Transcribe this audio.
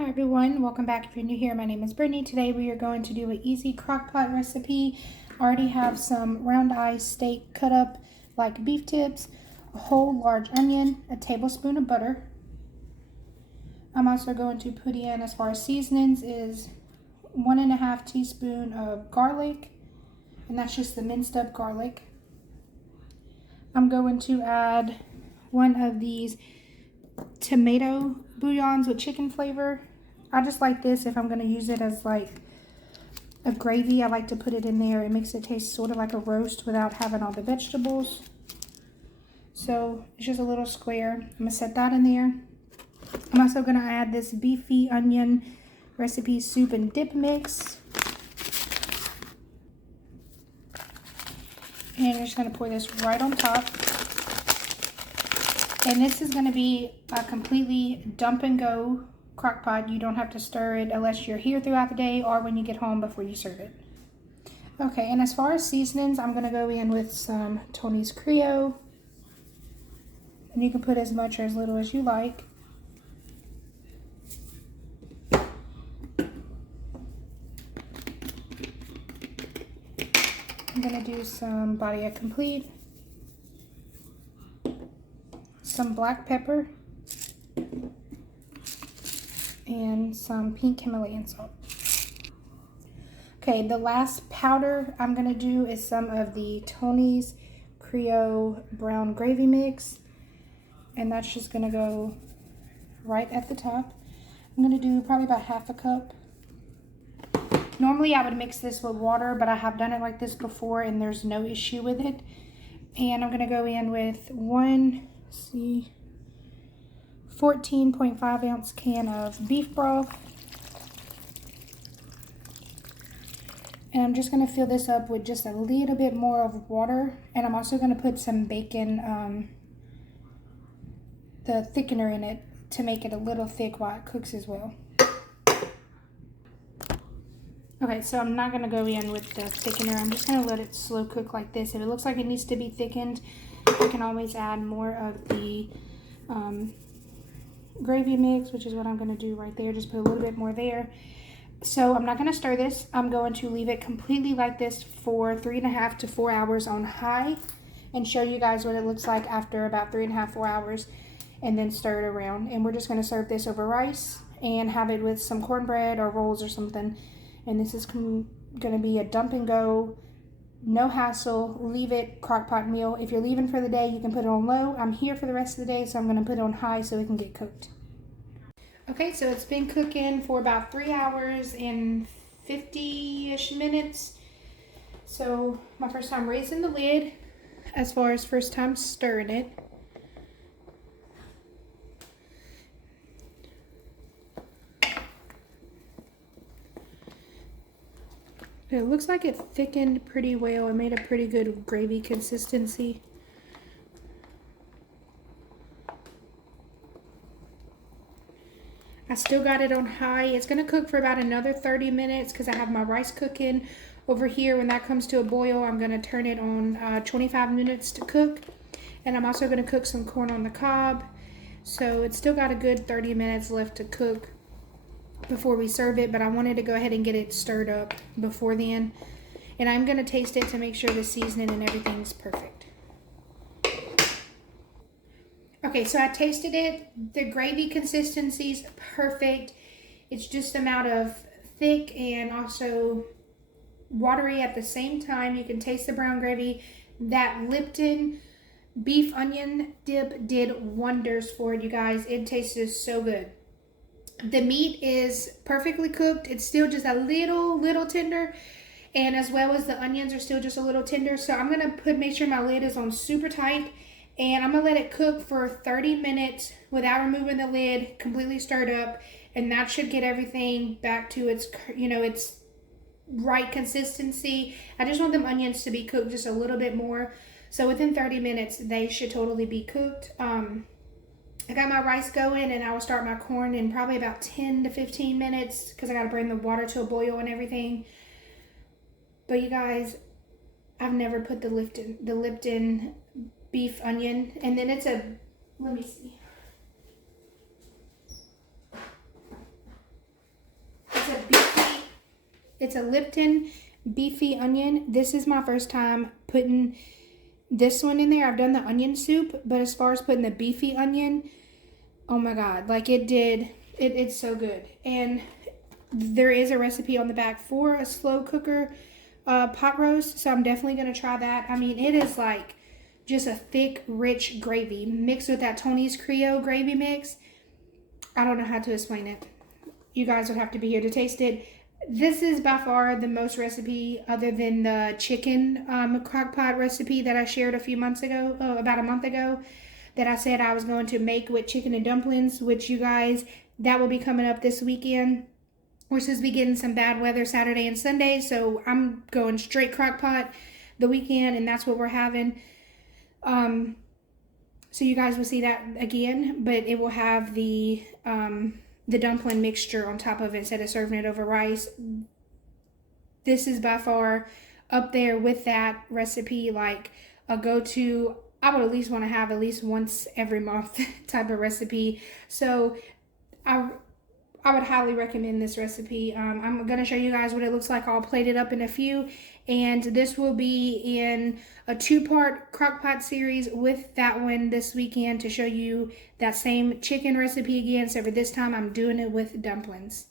Hi everyone, welcome back. If you're new here, my name is Brittany. Today we are going to do an easy crock pot recipe. I already have some round eye steak cut up like beef tips, a whole large onion, a tablespoon of butter. I'm also going to put in, as far as seasonings, is 1.5 teaspoon of garlic, and that's just the minced up garlic. I'm going to add one of these tomato bouillons with chicken flavor. I just like this if I'm going to use it as like a gravy. I like to put it in there. It makes it taste sort of like a roast without having all the vegetables. So it's just a little square. I'm going to set that in there. I'm also going to add this beefy onion recipe soup and dip mix. And I'm just going to pour this right on top. And this is going to be a completely dump and go crock pot. You don't have to stir it unless you're here throughout the day or when you get home before you serve it. Okay, and as far as seasonings, I'm going to go in with some Tony's Creole. And you can put as much or as little as you like. I'm going to do some Badia Complete, some black pepper, and some pink Himalayan salt. Okay, the last powder I'm going to do is some of the Tony's Creole brown gravy mix, and that's just going to go right at the top. I'm going to do probably about half a cup. Normally I would mix this with water, but I have done it like this before and there's no issue with it. And I'm going to go in with 14.5 ounce can of beef broth. And I'm just going to fill this up with just a little bit more of water. And I'm also going to put some bacon, the thickener in it to make it a little thick while it cooks as well. Okay, so I'm not going to go in with the thickener. I'm just going to let it slow cook like this. If it looks like it needs to be thickened, I can always add more of the gravy mix, which is what I'm going to do right there. Just put a little bit more there. So I'm not going to stir this. I'm going to leave it completely like this for 3.5 to 4 hours on high and show you guys what it looks like after about 3.5, 4 hours, and then stir it around. And we're just going to serve this over rice and have it with some cornbread or rolls or something. And this is going to be a dump and go, no hassle, leave it crock pot meal. If you're leaving for the day, you can put it on low. I'm here for the rest of the day, so I'm going to put it on high so it can get cooked. Okay, so it's been cooking for about 3 hours and 50-ish minutes. So my first time raising the lid, as far as first time stirring it. It looks like it thickened pretty well. It made a pretty good gravy consistency. I still got it on high. It's going to cook for about another 30 minutes because I have my rice cooking over here. When that comes to a boil, I'm going to turn it on 25 minutes to cook. And I'm also going to cook some corn on the cob. So it's still got a good 30 minutes left to cook before we serve it, but I wanted to go ahead and get it stirred up before then. And I'm going to taste it to make sure the seasoning and everything's perfect. Okay, so I tasted it. The gravy consistency's perfect. It's just amount of thick and also watery at the same time. You can taste the brown gravy. That Lipton beef onion dip did wonders for it, you guys. It tasted so good. The meat is perfectly cooked. It's still just a little tender, and as well as the onions are still just a little tender. So I'm gonna make sure my lid is on super tight, and I'm gonna let it cook for 30 minutes without removing the lid, completely stirred up, and that should get everything back to its, its right consistency. I just want them onions to be cooked just a little bit more. So within 30 minutes, they should totally be cooked. I got my rice going, and I will start my corn in probably about 10 to 15 minutes because I got to bring the water to a boil and everything. But you guys, I've never put the Lipton beef onion, and then it's a, let me see. It's a Lipton beefy onion. This is my first time putting this one in there. I've done the onion soup, but as far as putting the beefy onion, oh my God, like it's so good. And there is a recipe on the back for a slow cooker pot roast, so I'm definitely going to try that. I mean, it is like just a thick, rich gravy mixed with that Tony's Creole gravy mix. I don't know how to explain it. You guys would have to be here to taste it. This is by far the most recipe, other than the chicken crock pot recipe that I shared a few months ago, about a month ago, that I said I was going to make with chicken and dumplings, which you guys, that will be coming up this weekend. We're supposed to be getting some bad weather Saturday and Sunday, so I'm going straight crock pot the weekend, and that's what we're having. So you guys will see that again, but it will have the dumpling mixture on top of it instead of serving it over rice. This is by far up there with that recipe, like a go-to. I would at least want to have at least once every month type of recipe. So I would highly recommend this recipe. I'm going to show you guys what it looks like. I'll plate it up in a few. And this will be in a 2-part crockpot series with that one this weekend to show you that same chicken recipe again. So for this time, I'm doing it with dumplings.